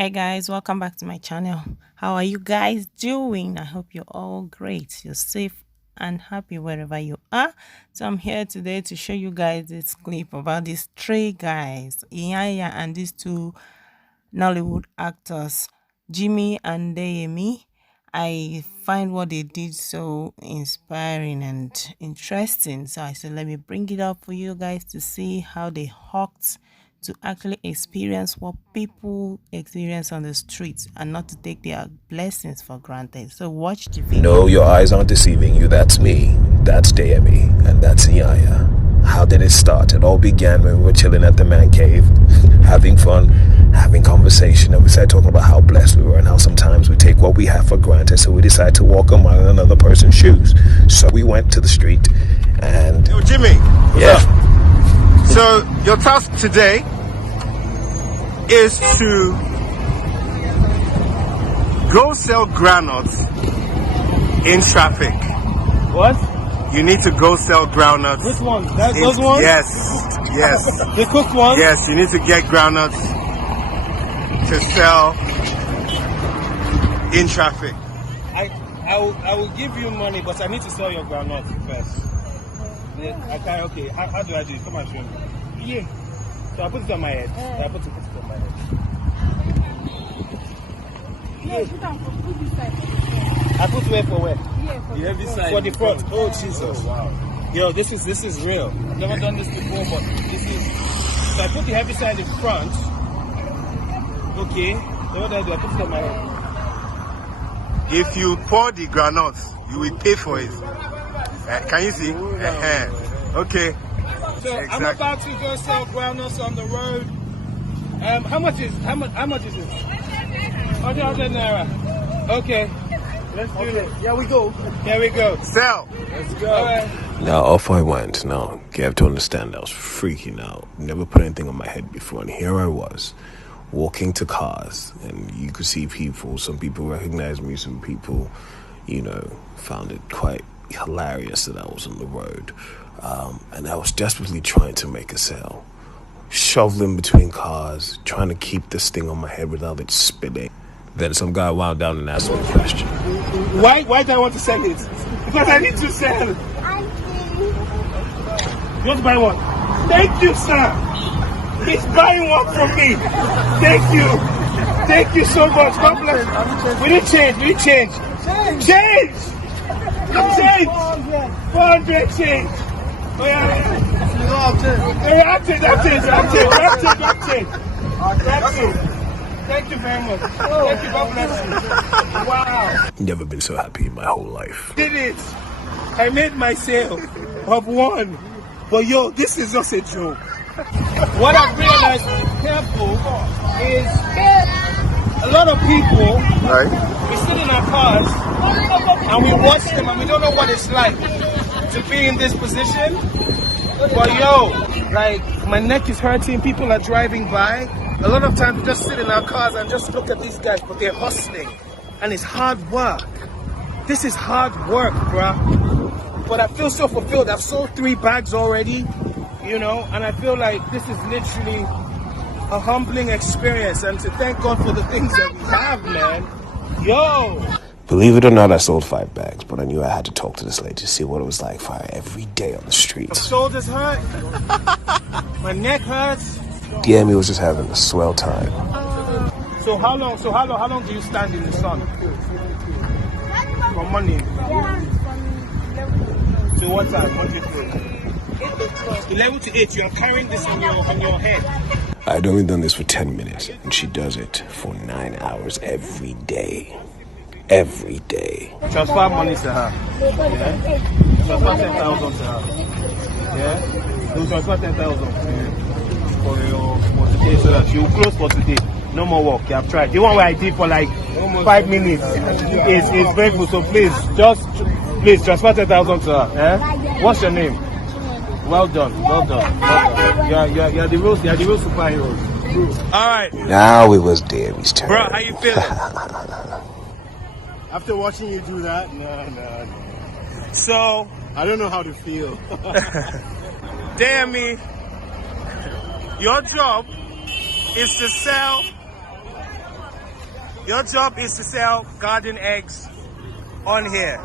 Hi guys, welcome back to my channel. How are you guys doing? I hope you're all great. You're safe and happy wherever you are. So I'm here today to show you guys this clip about these three guys, IYANYA and these two Nollywood actors, Jimmy and DEYEMI. I find what they did so inspiring and interesting. So I said, let me bring it up for you guys to see how they hawked to actually experience what people experience on the streets and not to take their blessings for granted. So watch the video. No, your eyes aren't deceiving you. That's me. That's DEYEMI. And that's IYANYA. How did it start? It all began when we were chilling at the man cave, having fun, having conversation, and we started talking about how blessed we were and how sometimes we take what we have for granted, so we decided to walk a mile in another person's shoes. So we went to the street and... Yo, Jimmy. Yeah. So your task today is to go sell groundnuts in traffic. What? You need to go sell groundnuts. Which ones? Those ones? Yes, yes. The cooked ones? Yes, you need to get groundnuts to sell in traffic. I will give you money, but I need to sell your groundnuts first. Okay, okay. How do I do it? Come and show me. Yeah. So I put it on my head. I put it on my head. Yeah, put this side. I put where for where? Yeah, This side. For the front. Oh Jesus. Oh, wow. Yo, this is real. I've never done this before, but this is. So I put the heavy side in front. Okay. So what do I do? I put it on my head. If you pour the groundnuts, you will pay for it. Can you see? Okay. So exactly. I'm about to go sell groundnuts on the road. How much is it? 100 naira. Okay. Let's do it. Here we go. Here we go. Sell. Let's go. All right. Now off I went. Now you have to understand, I was freaking out. Never put anything on my head before, and here I was, walking to cars, and you could see people. Some people recognized me. Some people, found it quite hilarious that I was on the road, and I was desperately trying to make a sale, shoveling between cars, trying to keep this thing on my head without it spilling. Then some guy wound down and asked me a question. Why do I want to sell it? Because I need to sell. You want to buy one? Thank you, sir. He's buying one from me. Thank you. Thank you so much. God bless. We need change. Change. 400 change. Oh yeah. That's it. Thank you very much. Thank you. God bless you. Wow. Never been so happy in my whole life. Did it. I made my sale of one. But yo, this is just a joke. What I've realized, careful, is a lot of people, we sit in our cars and we watch them and we don't know what it's like to be in this position. But yo, like, my neck is hurting, people are driving by. A lot of times we just sit in our cars and just look at these guys, but they're hustling. And it's hard work. This is hard work, bruh. But I feel so fulfilled. I've sold 3 bags already, and I feel like this is literally a humbling experience. And to thank God for the things that we have, man. Yo! Believe it or not, I sold 5 bags, but I knew I had to talk to this lady to see what it was like for her every day on the streets. My shoulders hurt. My neck hurts. DEYEMI was just having a swell time. So how long do you stand in the sun? For money. So what time? What do you think? 11 to 8. You are carrying this on your head. I'd only done this for 10 minutes, and she does it for 9 hours every day. Every day. Transfer money to her. Yeah? Transfer 10,000 to her. Yeah? You transfer 10,000 for today, so that you close for today. No more work. You have tried. The one where I did for like 5 minutes is painful. So please transfer 10,000 to her. Eh? What's your name? Well done. You're the real superheroes. All right. Now it was DEYEMI's turn. Bro, how you feeling? After watching you do that, no. So I don't know how to feel. DEYEMI, your job is to sell Your job is to sell garden eggs on here.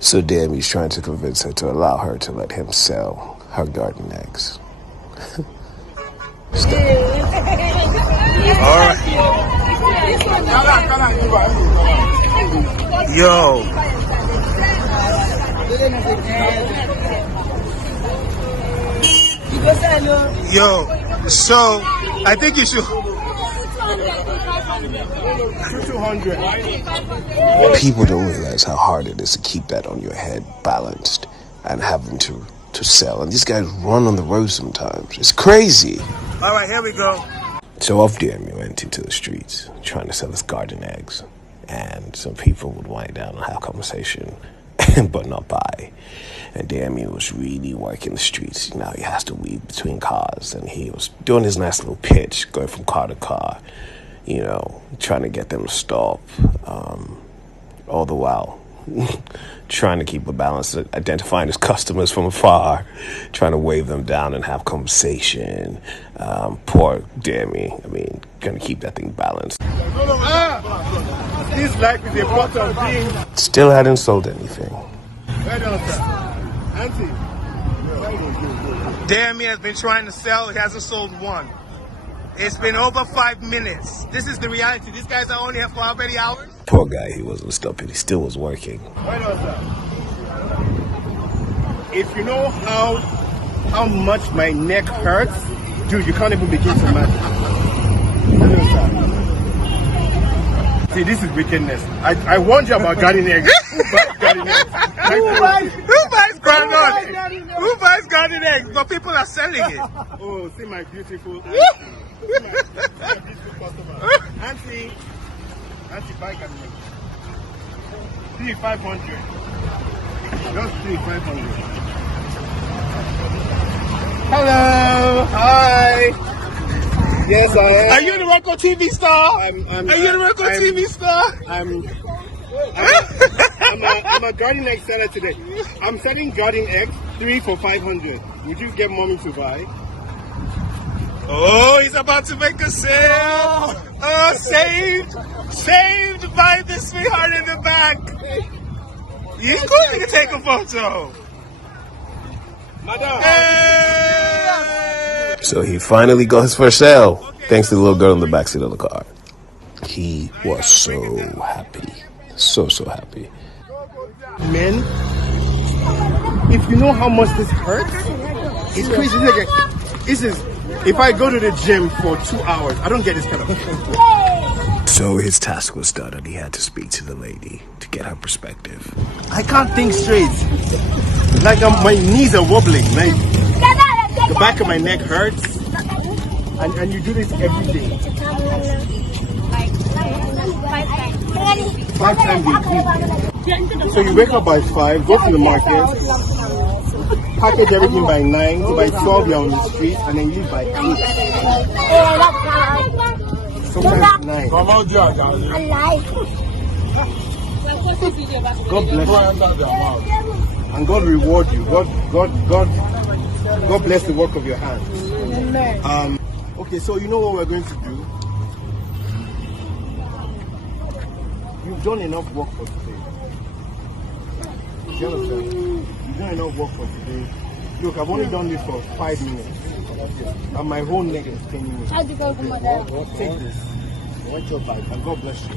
So DEYEMI's trying to convince her to allow her to let him sell her garden eggs. Alright. Yo. Yo. So, I think you should. 200. People don't realize how hard it is to keep that on your head balanced and having to sell. And these guys run on the road sometimes. It's crazy. Alright, here we go. So off DEYEMI went into the streets trying to sell his garden eggs. And some people would wind down and have conversation, but not buy. And DEYEMI was really working the streets. Now he has to weave between cars. And he was doing his nice little pitch, going from car to car, you know, trying to get them to stop. All the while trying to keep a balance, identifying his customers from afar, trying to wave them down and have conversation. Poor DEYEMI. I mean, gonna keep that thing balanced. This life is a pot of beans. Still hadn't sold anything. Well done, sir. Auntie. DEYEMI has been trying to sell. He hasn't sold one. It's been over 5 minutes. This is the reality. These guys are only here for how many hours? Poor guy, he wasn't stopping. He still was working. Well done, sir. If you know how much my neck hurts, dude, you can't even begin to imagine. Well done, sir. See, this is wickedness. I warned you about garden eggs. Who buys garden eggs? Who buys garden eggs? Who buys garden eggs? But people are selling it. Oh, see my beautiful auntie. See my beautiful customer. Auntie, buy garden eggs. 3,500. Just 3,500. Hello. Hi. Yes, I am. Are you the record TV star? Are you the record TV star? I'm a garden egg seller today. I'm selling garden eggs, 3 for 500. Would you get mommy to buy? Oh, he's about to make a sale. Oh, saved by the sweetheart in the back. You can take a photo. Madam. Hey! So he finally got his first sale, thanks to the little girl in the backseat of the car. He was so happy. So happy. Men, if you know how much this hurts, it's crazy. This is, if I go to the gym for 2 hours, I don't get this kind of pain. So his task was done and he had to speak to the lady to get her perspective. I can't think straight. Like my knees are wobbling. Like the back of my neck hurts. And you do this every day. 5 times a week. So you wake up by 5, go to the market, package everything by 9, so by 12 you're on the street, and then leave by 8. Sometimes 9. God bless you. And God reward you. God bless the work of your hands. Okay, so you know what we're going to do? You've done enough work for today. You understand? You've done enough work for today. Look, I've only done this for 5 minutes. And my whole neck is paining me. Take this. And God bless you.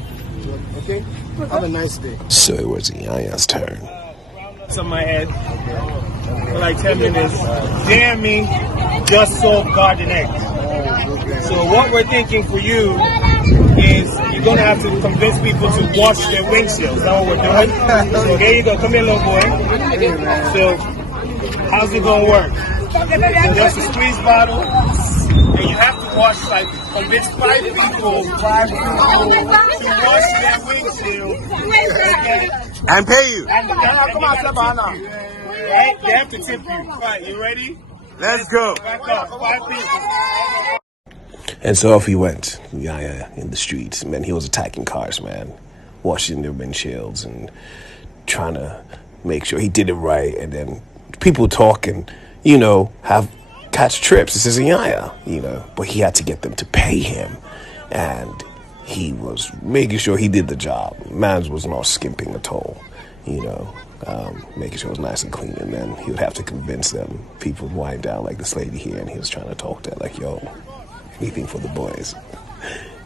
Okay? Have a nice day. So it was IYANYA's turn. It's on my head for like 10 minutes. DEYEMI just sold garden eggs. So what we're thinking for you is you're going to have to convince people to wash their windshields. Is that what we're doing? So here you go. Come here, little boy. So how's it going to work? So there's a squeeze bottle. And you have to wash, like, convince 5 people to wash their windshield. Okay? And pay you. And they have to tip you. Right, you ready? Let's go. Back up. 5 people. And so off he went, Yaya, in the streets. Man, he was attacking cars, man. Washing their windshields and trying to make sure he did it right. And then people talk and, you know, have catch trips. This is IYANYA, but he had to get them to pay him. And he was making sure he did the job. Mans was not skimping at all, making sure it was nice and clean. And then he would have to convince them. People would wind down like this lady here, and he was trying to talk to her like, yo, anything for the boys.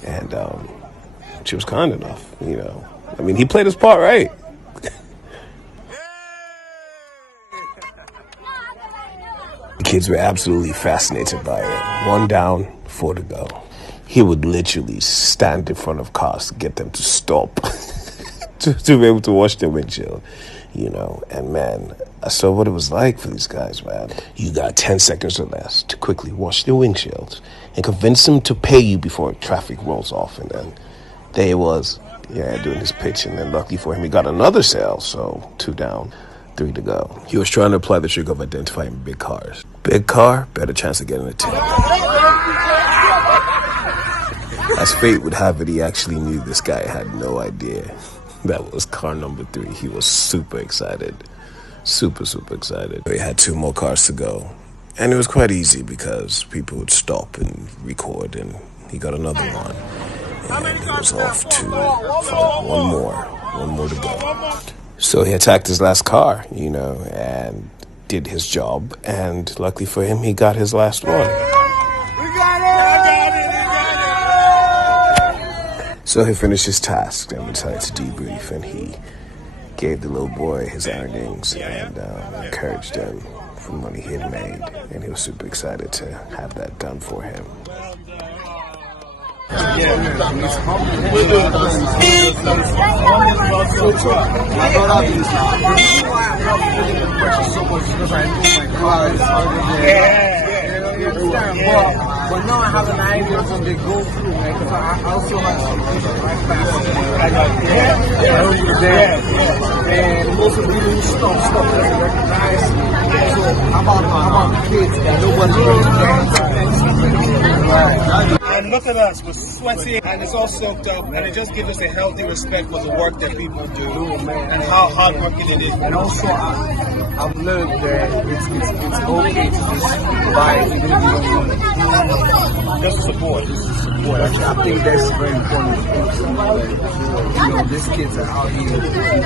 And she was kind enough, he played his part right. The kids were absolutely fascinated by it. 1 down, 4 to go. He would literally stand in front of cars to get them to stop to be able to wash their windshield, And man, I saw what it was like for these guys, man. You got 10 seconds or less to quickly wash their windshields and convince them to pay you before traffic rolls off. And then there he was, doing his pitch. And then luckily for him, he got another sale. So 2 down, 3 to go. He was trying to apply the trick of identifying big cars. Big car, better chance of getting a tip. As fate would have it, he actually knew this guy had no idea that was car number 3. He was super excited. Super, super excited. He had 2 more cars to go. And it was quite easy because people would stop and record, and he got another one. And he was off to find one more to go. So he attacked his last car, and did his job. And luckily for him, he got his last one. So he finished his task and decided to debrief, and he gave the little boy his earnings and encouraged him for money he had made, and he was super excited to have that done for him. But now I have an idea of what they go through, man, because I also have some people right fast. And most of the people who stop doesn't recognize me. So how about kids that nobody recognizes? And look at us, we're sweaty and it's all soaked up, and it just gives us a healthy respect for the work that people do and how hardworking it is. And also, I've learned that it's okay to just buy it, even if you don't want it. Just support. Actually, I think that's very important. These kids are out here. You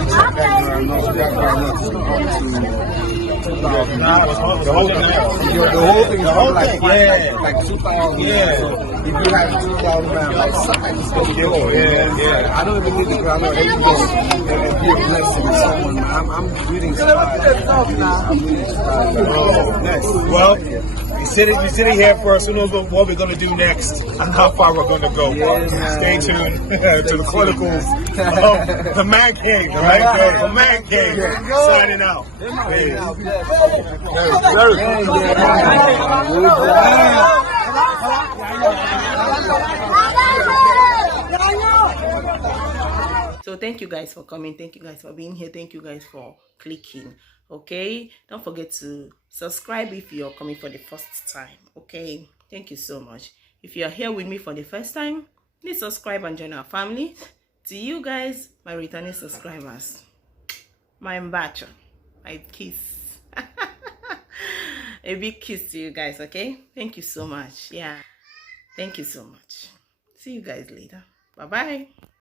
check background, no background, the whole thing is like 2,000. Yeah. So if you have 2,000, like something is going to go. I don't even need the ground. I know be a blessing to someone. I'm really inspired. I'm really inspired. Well, you're sitting here for us. Who knows what we're going to do next and how far we're going to go. Stay tuned to the Chronicles of the Man Cave. The Man Cave. Signing out. So thank you guys for coming. Thank you guys for being here. Thank you guys for clicking. Okay, don't forget to subscribe if you're coming for the first time. Okay, thank you so much. If you're here with me for the first time, please subscribe and join our family. To you guys, my returning subscribers, my mbacho, my kiss. A big kiss to you guys. Okay, thank you so much. Yeah, thank you so much. See you guys later. Bye bye.